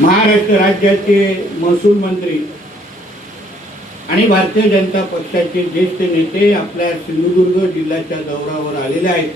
महाराष्ट्र राज्याचे महसूल मंत्री आणि भारतीय जनता पक्षाचे ज्येष्ठ नेते आपल्या सिंधुदुर्ग जिल्ह्याच्या दौऱ्यावर आलेले आहेत.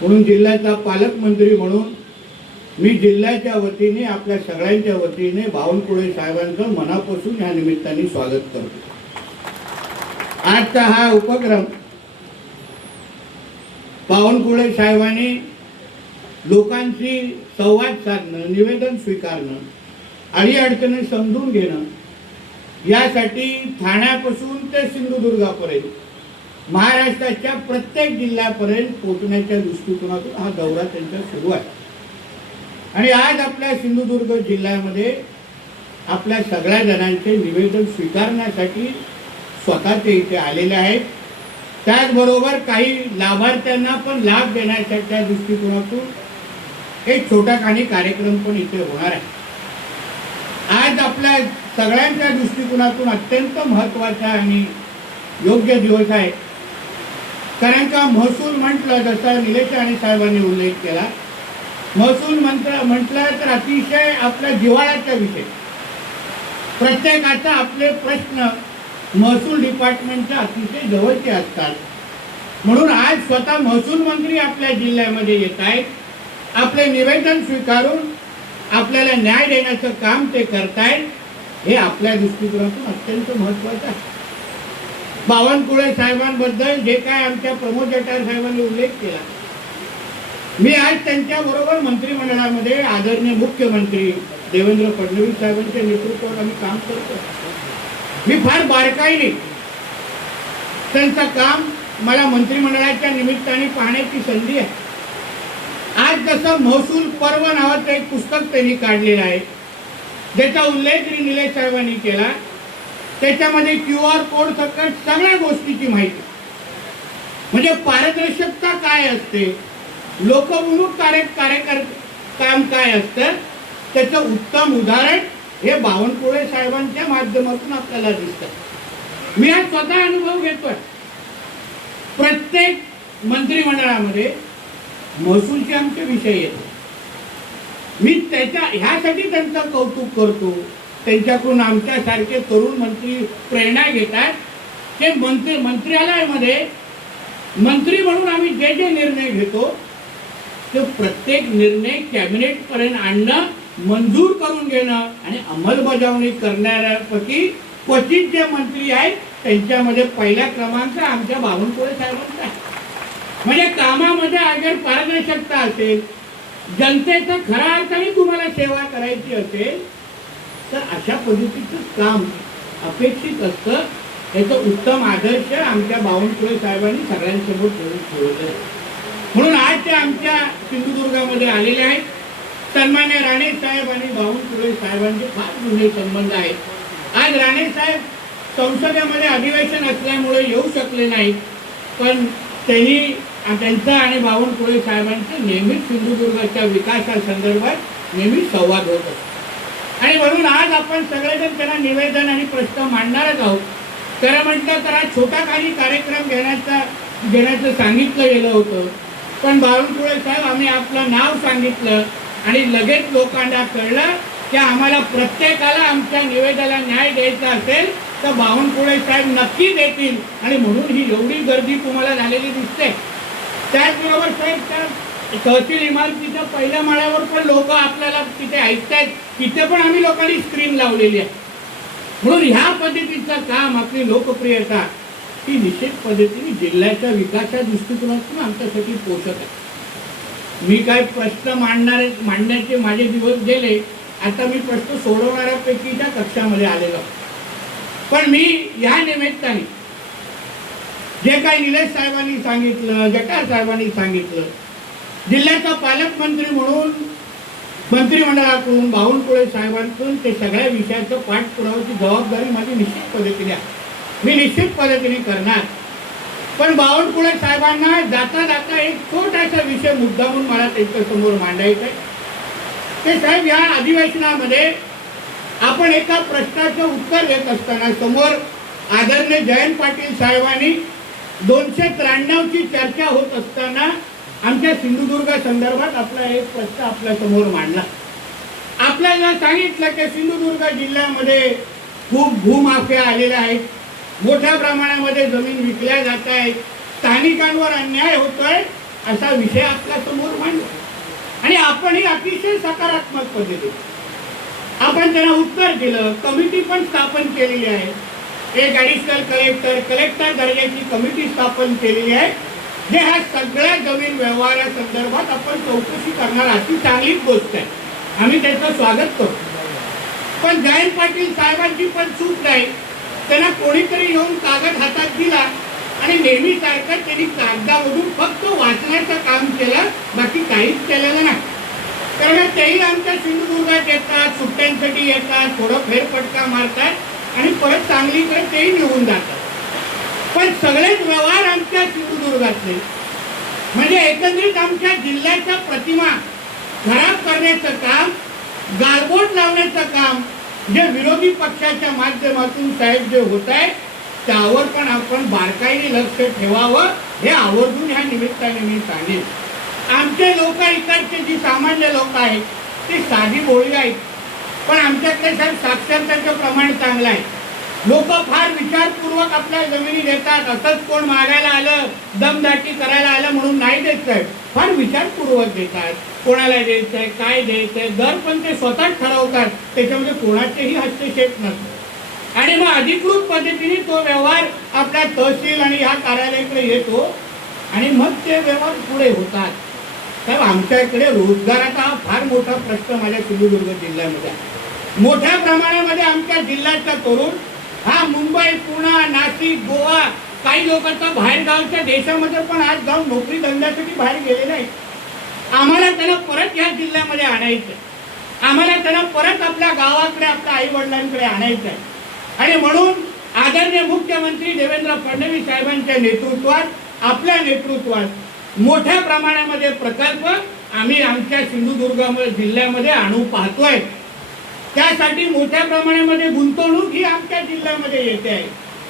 म्हणून जिल्ह्याचा पालकमंत्री म्हणून मी जिल्ह्याच्या वतीने आपल्या सगळ्यांच्या वतीने बावनकुळे साहेबांचं मनापासून या निमित्ताने स्वागत करतो. आजचा हा उपक्रम बावनकुळे साहेबांनी लोकांशी संवाद साधणं, निवेदन स्वीकारणं, अडीअडचणी समजून घेणं यासाठी ठाण्यापासून ते सिंधुदुर्गापर्यंत महाराष्ट्राच्या प्रत्येक जिल्ह्यापर्यंत पोहोचण्याच्या दृष्टिकोनातून हा दौरा त्यांचा सुरू आहे. आणि आज आपल्या सिंधुदुर्ग जिल्ह्यामध्ये आपल्या सगळ्या जणांचे निवेदन स्वीकारण्यासाठी स्वतः ते इथे आलेले आहेत. त्याचबरोबर काही लाभार्थ्यांना पण लाभ देण्याच्या दृष्टिकोनातून एक छोटाखानी कार्यक्रम पण इथे होणार आहे. आज आपल्या सगळ्यांच्या दृष्टिकोनातून अत्यंत महत्त्वाचा आणि योग्य दिवस आहे. कारण का महसूल म्हटलं, जसा निलेश राणे साहेबांनी उल्लेख केला, महसूल म्हटलं तर अतिशय आपल्या जिव्हाळ्याचा विषय. प्रत्येकाचा आपले प्रश्न महसूल डिपार्टमेंटच्या अतिशय जवळचे असतात. म्हणून आज स्वतः महसूल मंत्री आपल्या जिल्ह्यामध्ये येत आहेत. आपले निवेदन स्वीकारून आपल्याला न्याय देण्याचं काम ते करतायत. हे आपल्या दृष्टिकोनातून अत्यंत महत्त्वाचं आहे. बावनकुळे साहेबांबद्दल जे काय आमच्या प्रमोद जठार साहेबांनी उल्लेख केला, मी आज त्यांच्याबरोबर मंत्रिमंडळामध्ये आदरणीय मुख्यमंत्री देवेंद्र फडणवीस साहेबांच्या नेतृत्वात आम्ही काम करतो. मी फार बारकाईने त्यांचं काम मला मंत्रिमंडळाच्या निमित्ताने पाहण्याची संधी आहे. आज जसं महसूल पर्व नावाचं एक पुस्तक त्यांनी काढलेलं आहे, ज्याचा उल्लेख निलेश साहेबांनी केला. त्याच्यामध्ये QR कोड सकट सगळ्या गोष्टीची माहिती, म्हणजे पारदर्शकता काय असते, लोकभिमुख काम काय असतं, त्याचं उत्तम उदाहरण हे बावनकुळे साहेबांच्या माध्यमातून आपल्याला दिसतं. मी आज स्वतः अनुभव घेतोय. प्रत्येक मंत्रिमंडळामध्ये महसूलचे आमचे विषय येतो. मी ह्यासाठी त्यांचं कौतुक करतो. त्यांच्याकडून आमच्यासारखे तरुण मंत्री प्रेरणा घेतात. ते मंत्रालयामध्ये मंत्री म्हणून आम्ही जे जे निर्णय घेतो ते प्रत्येक निर्णय कॅबिनेटपर्यंत आणणं, मंजूर करून घेणं आणि अंमलबजावणी करणाऱ्यापैकी क्वचित जे मंत्री आहेत त्यांच्यामध्ये पहिला क्रमांक आमच्या बावनकुळे साहेबांचा आहे. म्हणजे कामामध्ये अगर पारदर्शकता असेल, जनतेचं खऱ्या अर्थाने तुम्हाला सेवा करायची असेल तर अशा पद्धतीचं काम अपेक्षित असतं. याचं उत्तम आदर्श आमच्या बावनकुळे साहेबांनी सगळ्यांसमोर ठेवलेलं आहे. म्हणून आज ते आमच्या सिंधुदुर्गामध्ये आलेले आहेत. सन्मान्य राणे साहेब आणि बावनकुळे साहेबांचे फार जुने संबंध आहेत. आज राणे साहेब संसदेमध्ये अधिवेशन असल्यामुळे येऊ शकले नाहीत, पण त्यांचा आणि बावनकुळे साहेबांचे नेहमीच सिंधुदुर्गाच्या विकासासंदर्भात नेहमी संवाद होत असतो. आणि म्हणून आज आपण सगळेजण त्यांना निवेदन आणि प्रश्न मांडणारच आहोत. खरं म्हटलं तर आज छोटाखानी कार्यक्रम घेण्याचं सांगितलं गेलं होतं, पण बावनकुळे साहेब आम्ही आपलं नाव सांगितलं आणि लगेच लोकांना कळलं की आम्हाला प्रत्येकाला आमच्या निवेदनाला न्याय द्यायचा असेल तर बावनकुळे साहेब नक्की देतील. आणि म्हणून ही एवढी गर्दी तुम्हाला झालेली दिसते. त्याचबरोबर साहेब त्या तहसील इमारतीच्या पहिल्या माळ्यावर पण लोक आपल्याला तिथे ऐकतायत. तिथे पण आम्ही लोकांनी स्क्रीन लावलेली आहे. म्हणून ह्या पद्धतीचं काम, आपली लोकप्रियता ही निश्चित पद्धतीने जिल्ह्याच्या विकासाच्या दृष्टिकोनातून आमच्यासाठी पोषक आहे. मी काय प्रश्न मांडण्याचे माझे दिवस गेले. आता मी प्रश्न सोडवणाऱ्यापैकीच्या कक्षामध्ये आलेलो. पण मी या निमित्ताने जे काही निलेश साहेबांनी सांगितलं, जठार साहेबांनी सांगितलं, जिल्ह्याचा पालकमंत्री म्हणून मंत्रिमंडळाकडून बावनकुळे साहेबांकडून ते सगळ्या विषयाचं पाठपुराव्याची जबाबदारी माझी निश्चित पद्धतीने आहे. मी निश्चित पद्धतीने करणार. पण बावनकुळे साहेबांना जाता जाता एक छोटासा विषय मुद्दा म्हणून मला त्यांच्यासमोर मांडायचा आहे. ते साहेब, या अधिवेशनामध्ये आपण एका प्रश्नाचं उत्तर देत असताना समोर आदरणीय जयंत पाटील साहेबांनी 293ची चर्चा होत असताना आमच्या सिंधुदुर्ग संदर्भात आपला एक प्रश्न आपल्या समोर मांडला. आपल्याला सांगितलं की सिंधुदुर्ग जिल्ह्यामध्ये खूप भूमाफिया आलेल्या आहेत, मोठ्या प्रमाणामध्ये जमीन विकल्या जात आहेत, स्थानिकांवर अन्याय होतोय, असा विषय आपल्या समोर मांडला आणि आपणही अतिशय सकारात्मक पद्धतीने आपण त्यांना उत्तर दिलं. कमिटी पण स्थापन केलेली आहे, एक ॲडिशनल कलेक्टर दर्जाची कमिटी स्थापन केलेली आहे, जे ह्या सगळ्या जमीन व्यवहारासंदर्भात आपण चौकशी करणार. अशी चांगलीच गोष्ट आहे, आम्ही त्याचं स्वागत करतो. पण जयंत पाटील साहेबांची पण चूक नाही. त्यांना कोणीतरी येऊन कागद हातात दिला आणि नेहमीसारखं त्यांनी कागदामधून फक्त वाचण्याचं काम केलं, बाकी काहीच केलेलं नाही. कारण तेही आमच्या सिंधुदुर्गात येतात, सुट्ट्यांसाठी येतात, थोडं फेरफटका मारतात आणि परत सांगलीकडे तेही निघून जातात. पण सगळेच व्यवहार आमच्या सिंधुदुर्गातले, म्हणजे एकंदरीत आमच्या जिल्ह्याच्या प्रतिमा खराब करण्याचं काम, गारबोट लावण्याचं काम जे विरोधी पक्षाच्या माध्यमातून साहेब जे होत आहे, त्यावर पण आपण बारकाईने लक्ष ठेवावं, हे आवर्जून ह्या निमित्ताने मी सांगेन. आमचे लोक इकडचे जी सामान्य लोक आहेत ते साधी बोळी आहेत, पण आमच्याकडे साहेब साक्षरतेचं प्रमाण चांगलं आहे. लोक फार विचारपूर्वक आपल्या जमिनी देतात. असंच कोण मागायला आलं, दमदाटी करायला आलं म्हणून नाही देत साहेब, फार विचारपूर्वक देतात. कोणाला द्यायचंय, काय द्यायचंय, दर पण ते स्वतःच ठरवतात, त्याच्यामध्ये कोणाचेही हस्तक्षेप नसतो. आणि मग अधिकृत पद्धतीने तो व्यवहार आपल्या तहसील आणि ह्या कार्यालयाकडे येतो आणि मग ते व्यवहार पुढे होतात. तर आमच्या इकडे रोजगाराचा हा फार मोठा प्रश्न माझ्या सिंधुदुर्ग जिल्ह्यामध्ये आहे. मोठ्या प्रमाणामध्ये आमच्या जिल्ह्याचा तरुण हा मुंबई, पुणे, नाशिक, गोवा, काही लोकांचा बाहेर गावच्या देशामध्ये पण आज जाऊन नोकरी धंद्यासाठी बाहेर गेलेले आहेत. आम्हाला त्यांना परत या जिल्ह्यामध्ये आणायचं, आम्हाला त्यांना परत आपल्या गावाकडे, आपल्या आई वडिलांकडे आणायचं आहे. आणि म्हणून आदरणीय मुख्यमंत्री देवेंद्र फडणवीस साहेबांच्या नेतृत्वात, आपल्या नेतृत्वात मोठ्या प्रमाणामध्ये प्रकल्प आम्ही आमच्या सिंधुदुर्ग जिल्ह्यामध्ये आणू पाहतोय. त्यासाठी मोठ्या प्रमाणामध्ये गुंतवणूक ही आमच्या जिल्ह्यामध्ये येते आहे.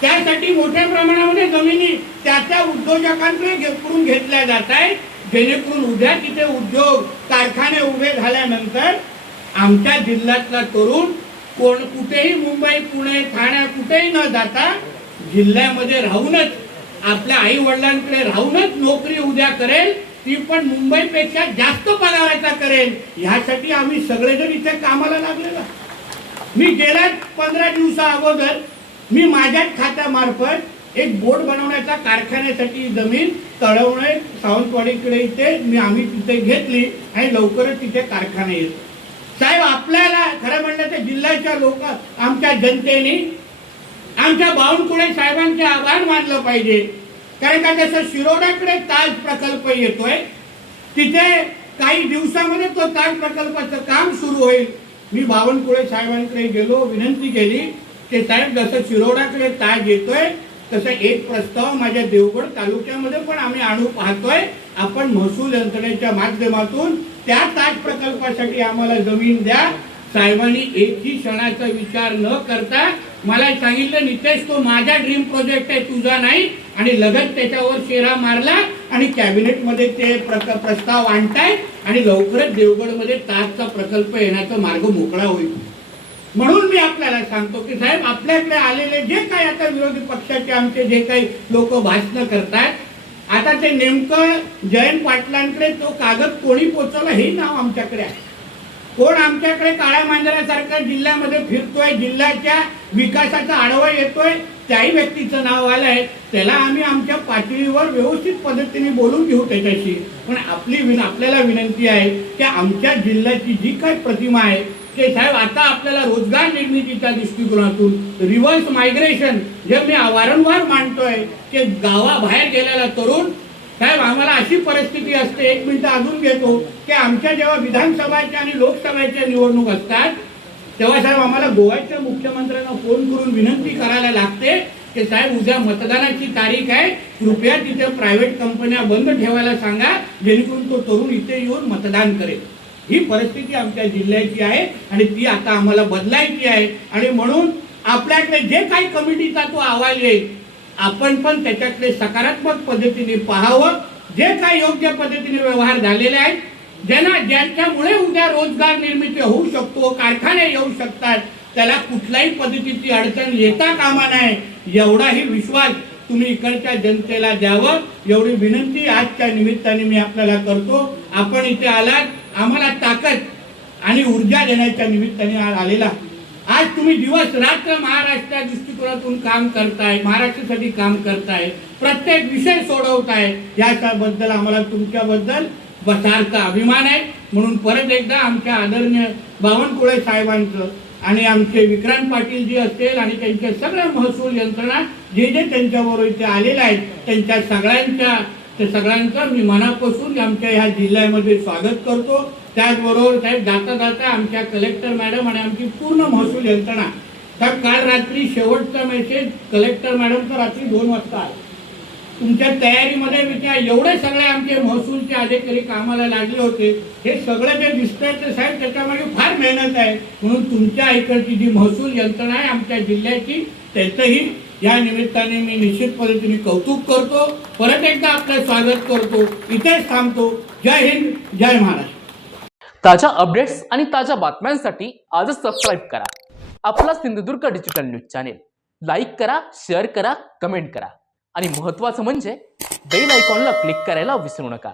त्यासाठी मोठ्या प्रमाणामध्ये जमिनी त्या उद्योजकांकडे करून घेतल्या जात आहेत, जेणेकरून उद्या तिथे उद्योग कारखाने उभे झाल्यानंतर आमच्या जिल्ह्यातला तरुण कोण कुठेही मुंबई, पुणे, ठाणे कुठेही न जाता जिल्ह्यामध्ये राहूनच, आपल्या आई वडिलांकडे राहूनच नोकरी उद्या करेल, ती पण मुंबईपेक्षा जास्त पगाराचा करेल. ह्यासाठी आम्ही सगळेजण इथे कामाला लागलेलो. मी गेल्या 15 दिवसा अगोदर मी माझ्याच खात्यामार्फत एक बोर्ड बनवण्याच्या कारखान्यासाठी जमीन तळवणे सावंतवाडीकडे इथे आम्ही तिथे घेतली आणि लवकरच तिथे कारखाना येतो. साहेब, आपल्याला खरं म्हणलं तर जिल्ह्याच्या लोक, आमच्या जनतेने आमच्या बावनकुळे साहेबांचे आभार मानलं पाहिजे. कारण का जसं शिरोड्याकडे ताज प्रकल्प येतोय, तिथे काही दिवसामध्ये तो ताज प्रकल्पाचं काम सुरू होईल. मी बावनकुळे साहेबांकडे गेलो, विनंती केली की साहेब, जसं शिरोड्याकडे ताज येतोय तसं एक प्रस्ताव माझ्या देवगड तालुक्यामध्ये पण आम्ही आणू पाहतोय. आपण महसूल यंत्रणेच्या माध्यमातून त्या ताज प्रकल्पासाठी आम्हाला जमीन द्या. साहेबांनी एकही क्षणाचा विचार न करता मला सांगितलं, नितेश, तो माझा ड्रीम प्रोजेक्ट आहे, तुझा नाही. आणि लगत त्याच्यावर शेरा मारला आणि कॅबिनेटमध्ये ते प्रस्ताव आणताय आणि लवकरच देवगडमध्ये ताजचा प्रकल्प येण्याचा मार्ग मोकळा होईल. म्हणून मी आपल्याला सांगतो की साहेब, आपल्याकडे आलेले जे काही आता विरोधी पक्षाचे आमचे जे काही लोक भाषण करतात, आता ते नेमकं जयंत पाटलांकडे तो कागद कोणी पोचवला हे नाव आमच्याकडे आहे. कोण आमच्याकडे काळ्या मांजरासारखं जिल्ह्यामध्ये फिरतोय, जिल्ह्याच्या विकासाचा आढावा येतोय, त्याही व्यक्तीचं नाव आलं आहे. त्याला आम्ही आमच्या पातळीवर व्यवस्थित पद्धतीने बोलून घेऊ त्याच्याशी. पण आपल्याला विनंती आहे की आमच्या जिल्ह्याची जी काही प्रतिमा आहे ते साहेब, आता आपल्याला रोजगार निर्मितीच्या दृष्टिकोनातून रिव्हर्स मायग्रेशन जे मी वारंवार मांडतोय की गावाबाहेर गेलेला तरुण साहेब, आम्हाला अशी परिस्थिती असते, 1 मिनिट अजून घेतो, की आमच्या जेव्हा विधानसभाच्या आणि लोकसभेच्या निवडणूक असतात तेव्हा साहेब आम्हाला गोव्याच्या मुख्यमंत्र्यांना फोन करून विनंती करायला लागते की साहेब, उद्या मतदानाची तारीख आहे, कृपया तिथे प्रायव्हेट कंपन्या बंद ठेवायला सांगा, जेणेकरून तो तरुण इथे येऊन मतदान करेल. ही परिस्थिती आमच्या जिल्ह्याची आहे आणि ती आता आम्हाला बदलायची आहे. आणि म्हणून आपल्याकडे जे काही कमिटीचा तो अहवाल येईल, आपण पण त्याच्याकडे सकारात्मक पद्धतीने पाहावं. जे काही योग्य पद्धतीने व्यवहार झालेले आहेत, ज्यांच्यामुळे उद्या रोजगार निर्मिती होऊ शकतो, कारखाने येऊ शकतात, त्याला कुठल्याही पद्धतीची अडचण येता कामा नये एवढाही विश्वास तुम्ही इकडच्या जनतेला द्यावं एवढी विनंती आजच्या निमित्ताने मी आपल्याला करतो. आपण इथे आलात, आम्हाला ताकद आणि ऊर्जा देण्याच्या निमित्ताने आलेला. आज तुम्ही दिवस रात्र महाराष्ट्र दृष्टिकोनातून काम करताय, महाराष्ट्रासाठी काम करताय, प्रत्येक विषय सोडवताय, याच्याबद्दल आम्हाला तुमच्याबद्दल सारखा अभिमान आहे. म्हणून परत एकदा आमच्या आदरणीय बावनकुळे साहेबांचं आणि आमचे विक्रांत पाटील जी असतील आणि त्यांच्या सगळ्या महसूल यंत्रणा जे त्यांच्याबरोबर इथे आलेले आहेत त्यांच्या सगळ्यांचं मी मनापासून आमच्या ह्या जिल्ह्यामध्ये स्वागत करतो. त्याचबरोबर साहेब जाता जाता आमच्या कलेक्टर मॅडम आणि आमची पूर्ण महसूल यंत्रणा, तर काल रात्री शेवटचा मेसेज कलेक्टर मॅडमचा रात्री 2 वाजता आला. तुमच्या तयारीमध्ये एवढे सगळे आमचे महसूलचे अधिकारी कामाला लागले होते. हे सगळं जे दिसतंय ते साहेब त्याच्यामागे फार मेहनत आहे. म्हणून तुमच्या इकडची जी महसूल यंत्रणा आहे आमच्या जिल्ह्याची, त्याचंही या निमित्ताने मी निश्चित पद्धतीने कौतुक करतो. परत एकदा आपलं स्वागत करतो. इथेच थांबतो. जय हिंद, जय महाराष्ट्र. ताज्या अपडेट्स आणि ताज्या बातम्यांसाठी आजच सबस्क्राईब करा आपला Sindhudurg digital news channel. Like करा, शेअर करा, कमेंट करा आणि महत्त्वाचं म्हणजे बेल आयकॉनला क्लिक करायला विसरू नका.